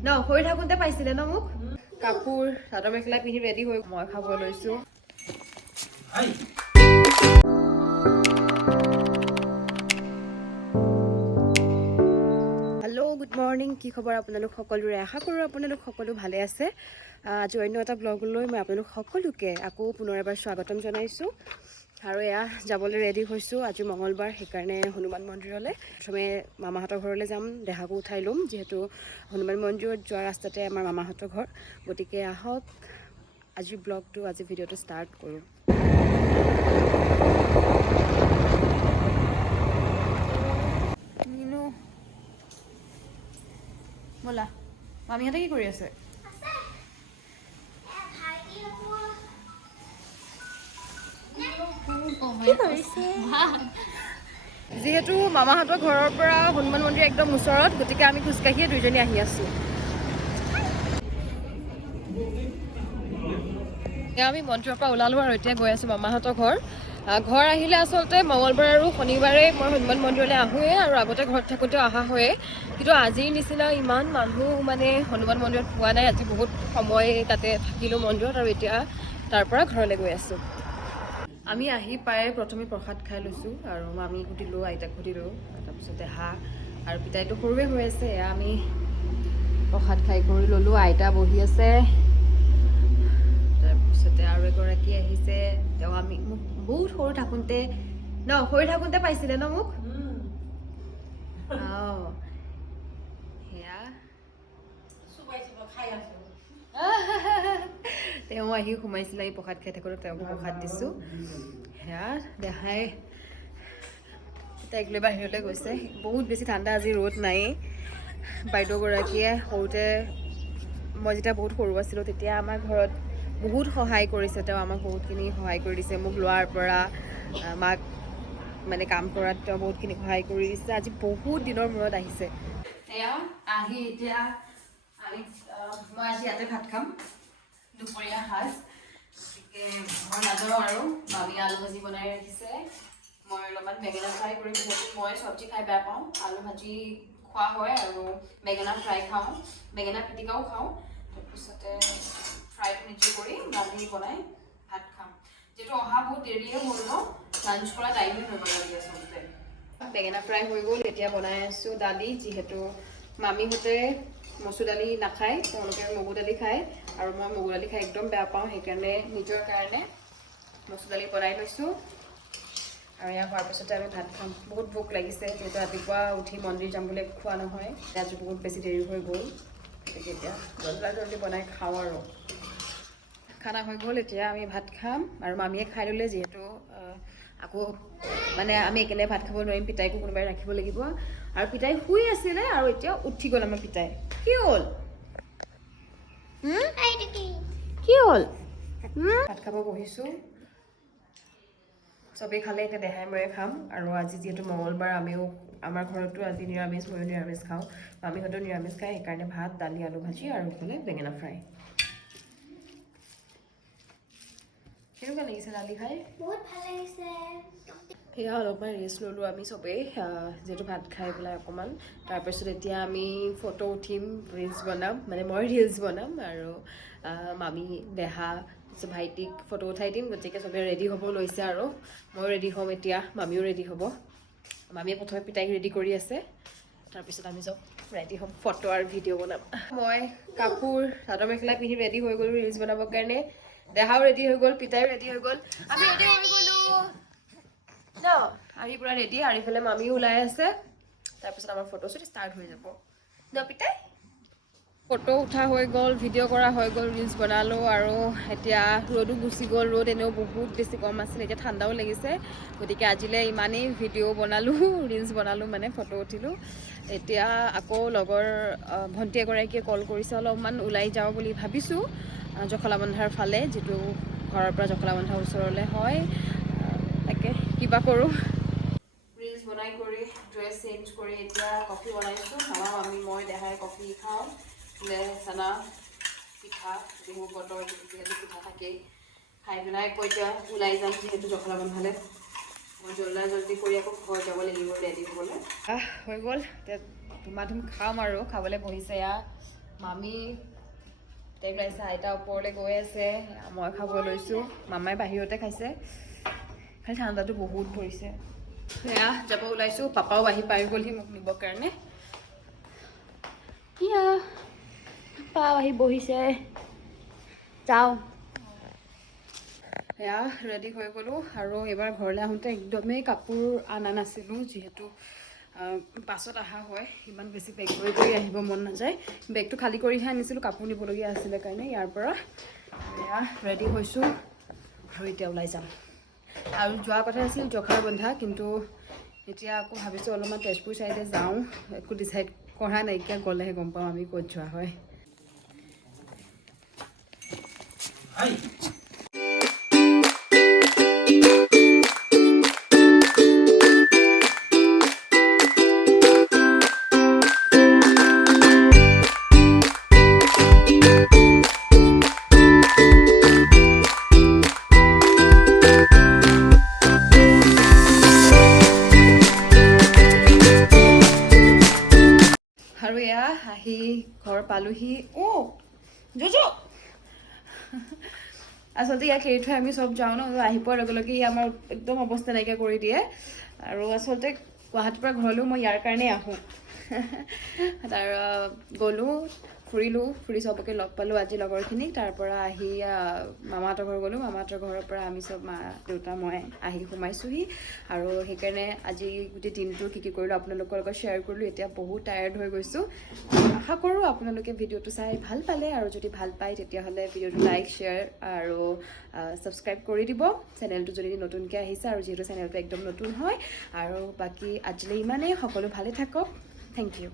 ন হৈ থাকোঁতে পাইছিলে ন মোক কাপোৰ চাদৰ মেখেলা পিন্ধি ৰেডি হৈ মই খাব লৈছোঁ হেল্ল' গুড মৰ্ণিং কি খবৰ আপোনালোক সকলোৰে আশা কৰোঁ আপোনালোক সকলো ভালে আছে আজি অন্য এটা ব্লগলৈ মই আপোনালোক সকলোকে আকৌ পুনৰ এবাৰ স্বাগতম জনাইছোঁ আৰু এয়া যাবলৈ ৰেডি হৈছোঁ আজি মঙলবাৰ সেইকাৰণে হনুমান মন্দিৰলৈ প্ৰথমে মামাহঁতৰ ঘৰলৈ যাম দেহাকো উঠাই ল'ম যিহেতু হনুমান মন্দিৰত যোৱা ৰাস্তাতে আমাৰ মামাহঁতৰ ঘৰ গতিকে আহক আজি ব্লগটো আজি ভিডিঅ'টো ষ্টাৰ্ট কৰোঁ মিনু ব'লা মামীহঁতে কি কৰি আছে যিহেতু মামাহঁতৰ ঘৰৰ পৰা হনুমান মন্দিৰ একদম ওচৰত গতিকে আমি খোজকাঢ়িয়ে দুইজনী আহি আছোঁ আমি মন্দিৰৰ পৰা ওলালোঁ আৰু এতিয়া গৈ আছোঁ মামাহঁতৰ ঘৰ আহিলে আচলতে মঙলবাৰ আৰু শনিবাৰে মই হনুমান মন্দিৰলৈ আহোঁৱেই আৰু আগতে ঘৰত থাকোঁতেও অহা হয়েই কিন্তু আজিৰ নিচিনা ইমান মানুহ মানে হনুমান মন্দিৰত পোৱা নাই আজি বহুত সময় তাতে থাকিলোঁ মন্দিৰত আৰু এতিয়া তাৰ পৰা ঘৰলৈ গৈ আছোঁ আমি আহি পাই প্ৰথমে প্ৰসাদ খাই লৈছোঁ আৰু মামীক সুধিলোঁ আইতাক সুধিলোঁ তাৰপিছত দেহা আৰু পিতাইটো সৰুৱে হৈ আছে এয়া আমি প্ৰসাদ খাই কৰি ল'লোঁ আইতা বহি আছে তাৰপিছতে আৰু এগৰাকী আহিছে তেওঁ আমি মোক বহুত সৰু থাকোঁতে ন সৰু থাকোঁতে পাইছিলে ন মোক অঁ সেয়া তেওঁ আহি সোমাইছিলে এই প্ৰসাদ খাই থাকোঁতে তেওঁক প্ৰসাদ দিছোঁ সেয়া দেখাই তাইক লৈ বাহিৰলৈ গৈছে বহুত বেছি ঠাণ্ডা আজি ৰ'দ নায়েই বাইদেউগৰাকীয়ে সৰুতে মই যেতিয়া বহুত সৰু আছিলোঁ তেতিয়া আমাৰ ঘৰত বহুত সহায় কৰিছে তেওঁ আমাক বহুতখিনি সহায় কৰি দিছে মোক লোৱাৰ পৰা মাক মানে কাম কৰাত তেওঁ বহুতখিনি সহায় কৰি দিছে আজি বহুত দিনৰ মূৰত আহিছে এয়া আহি এতিয়া মই আজি ইয়াতে ভাত খাম দুপৰীয়া সাজ গতিকে মই নাযাওঁ আৰু মামী আলু ভাজি বনাই ৰাখিছে মই অলপমান বেঙেনা ফ্ৰাই কৰি মই চব্জি খাই বেয়া পাওঁ আলু ভাজি খোৱা হয় আৰু বেঙেনা ফ্ৰাই খাওঁ বেঙেনা পিটিকাও খাওঁ তাৰপিছতে ফ্ৰাইটো নিজে কৰি দালি বনাই ভাত খাম যিহেতু অহা বহুত দেৰিয়ে হ'ল ন লাঞ্চ কৰা টাইমেই হৈ গ'ল লাগি আচলতে বেঙেনা ফ্ৰাই হৈ গ'ল এতিয়া বনাই আছোঁ দালি যিহেতু মামীহঁতে মচুৰ দালি নাখায় তেওঁলোকে মগু দালি খায় আৰু মই মগু দালি খাই একদম বেয়া পাওঁ সেইকাৰণে নিজৰ কাৰণে মচুৰ দালি বনাই লৈছোঁ আৰু এয়া হোৱাৰ পিছতে আমি ভাত খাম বহুত ভোক লাগিছে যিহেতু ৰাতিপুৱা উঠি মন্দিৰ যাম বুলি খোৱা নহয় আজি বহুত বেছি দেৰি হৈ গ'ল গতিকে এতিয়া জল্দি বনাই খাওঁ আৰু খানা হৈ গ'ল এতিয়া আমি ভাত খাম আৰু মামীয়ে খাই ল'লে যিহেতু আকৌ মানে আমি একেলগে ভাত খাব নোৱাৰিম পিতাইকো কোনোবাই ৰাখিব লাগিব আৰু পিতাই শুই আছিলে আৰু এতিয়া উঠি গ'ল আমাৰ পিতাই কি হ'ল কি হ'ল ভাত খাব বহিছোঁ চবেই খালে এতিয়া দেহাই ময়ে খাম আৰু আজি যিহেতু মঙলবাৰ আমিও আমাৰ ঘৰতো আজি নিৰামিষ ময়ো নিৰামিষ খাওঁ মামীহঁতেও নিৰামিষ খায় সেইকাৰণে ভাত দালি আলু ভাজি আৰু এইফালে বেঙেনা ফ্ৰাই কেনেকুৱা লাগিছে দালি খাই বহুত ভাল লাগিছে সেয়া অলপমান ৰেষ্ট ল'লোঁ আমি চবেই যিহেতু ভাত খাই পেলাই অকণমান তাৰপিছত এতিয়া আমি ফটো উঠিম ৰিলচ বনাম মানে মই ৰিলচ বনাম আৰু মামী দেহা তাৰপিছত ভাইটিক ফটো উঠাই দিম গতিকে চবেই ৰেডি হ'ব লৈছে আৰু ময়ো ৰেডি হ'ম এতিয়া মামীও ৰেডি হ'ব মামীয়ে প্ৰথমে পিতাইক ৰেডি কৰি আছে তাৰপিছত আমি চব ৰেডি হ'ম ফটো আৰু ভিডিঅ' বনাম মই কাপোৰ চাদৰ মেখেলা পিন্ধি ৰেডি হৈ গ'লোঁ ৰিলচ বনাবৰ কাৰণে দেহাও ৰেডি হৈ গ'ল পিতাইও ৰেডি হৈ গ'ল আমি ৰেডি হৈ গ'লোঁ ন আমি পুৰা ৰেডি আৰু ইফালে মামীও ওলাই আছে তাৰপিছত আমাৰ ফটোশ্বুট ষ্টাৰ্ট হৈ যাব ন পিতাই ফটো উঠা হৈ গ'ল ভিডিঅ' কৰা হৈ গ'ল ৰিলচ বনালোঁ আৰু এতিয়া ৰ'দো গুচি গ'ল ৰ'দ এনেও বহুত বেছি কম আছিল এতিয়া ঠাণ্ডাও লাগিছে গতিকে আজিলৈ ইমানেই ভিডিঅ' বনালোঁ ৰিলচ বনালোঁ মানে ফটো উঠিলোঁ এতিয়া আকৌ লগৰ ভণ্টি এগৰাকীয়ে কল কৰিছে অলপমান ওলাই যাওঁ বুলি ভাবিছোঁ জখলাবন্ধাৰ ফালে যিটো ঘৰৰ পৰা জখলাবন্ধাৰ ওচৰলৈ হয় তাকে কিবা কৰোঁ ৰিলচ বনাই কৰি ড্ৰেছ চেঞ্জ কৰি এতিয়া কফি বনাইছোঁ মামী মই দেহাই কফি খাওঁ চানা পিঠা বিহু বতৰ যিহেতু পিঠা থাকেই খাই পেলাই আকৌ এতিয়া ওলাই যাম যিহেতু জখলাবন্ধালৈ মই জল্দি কৰি আকৌ ঘৰ যাব লাগিব ৰেডি হ'বলৈ হৈ গ'ল এতিয়া ধুমা ধুম খাম আৰু খাবলৈ বহিছে এয়া মামী তাইক ওলাইছে, আইতা ওপৰলৈ গৈ আছে, মই খাব লৈছোঁ, মামাই বাহিৰতে খাইছে। খালি ঠাণ্ডাটো বহুত পৰিছে। সেয়া যাব ওলাইছোঁ, পাপাও আহি পাই গ'লহি মোক নিবৰ কাৰণে। ইয়া পাপাও আহি বহিছে, যাওঁ। সেয়া ৰেডি হৈ গ'লোঁ আৰু এইবাৰ ঘৰলৈ আহোঁতে একদমেই কাপোৰ অনা নাছিলোঁ, যিহেতু বাছত অহা হয়, ইমান বেছি বেগ লৈ কৰি আহিব মন নাযায়। বেগটো খালী কৰিহে আনিছিলোঁ, কাপোৰ নিবলগীয়া আছিলে কাৰণে ইয়াৰ পৰা। এয়া ৰেডি হৈছোঁ আৰু এতিয়া ওলাই যাম। আৰু যোৱা কথা আছিল জখাৰবন্ধা, কিন্তু এতিয়া আকৌ ভাবিছোঁ অলপমান তেজপুৰ চাইডে যাওঁ, একো ডিচাইড কৰা নাইকিয়া, গ'লেহে গম পাওঁ আমি ক'ত যোৱা হয়। আৰু এয়া আহি ঘৰ পালোহি। আচলতে ইয়াক এৰি থৈ আমি চব যাওঁ ন, আহি পোৱাৰ লগে লগে আমাৰ একদম অৱস্থা নাইকিয়া কৰি দিয়ে। আৰু আচলতে গুৱাহাটীৰ পৰা ঘৰলৈও মই ইয়াৰ কাৰণেই আহোঁ। তাৰ গ'লোঁ, ফুৰিলোঁ, ফুৰি চবকে লগ পালোঁ আজি লগৰখিনিক। তাৰপৰা আহি মামাহঁতৰ ঘৰ গ'লোঁ, মামাহঁতৰ ঘৰৰ পৰা আমি চব মা দেউতা মই আহি সোমাইছোঁহি। আৰু সেইকাৰণে আজি গোটেই দিনটো কি কৰিলোঁ আপোনালোকৰ লগত শ্বেয়াৰ কৰিলোঁ। এতিয়া বহুত টায়াৰ্ড হৈ গৈছোঁ। আশা কৰোঁ আপোনালোকে ভিডিঅ'টো চাই ভাল পালে, আৰু যদি ভাল পায় তেতিয়াহ'লে ভিডিঅ'টো লাইক, শ্বেয়াৰ আৰু ছাবস্ক্ৰাইব কৰি দিব, চেনেলটো যদি নতুনকৈ আহিছে, আৰু যিহেতু চেনেলটো একদম নতুন হয়। আৰু বাকী আজিলৈ ইমানেই, সকলো ভালে থাকক, থেংক ইউ।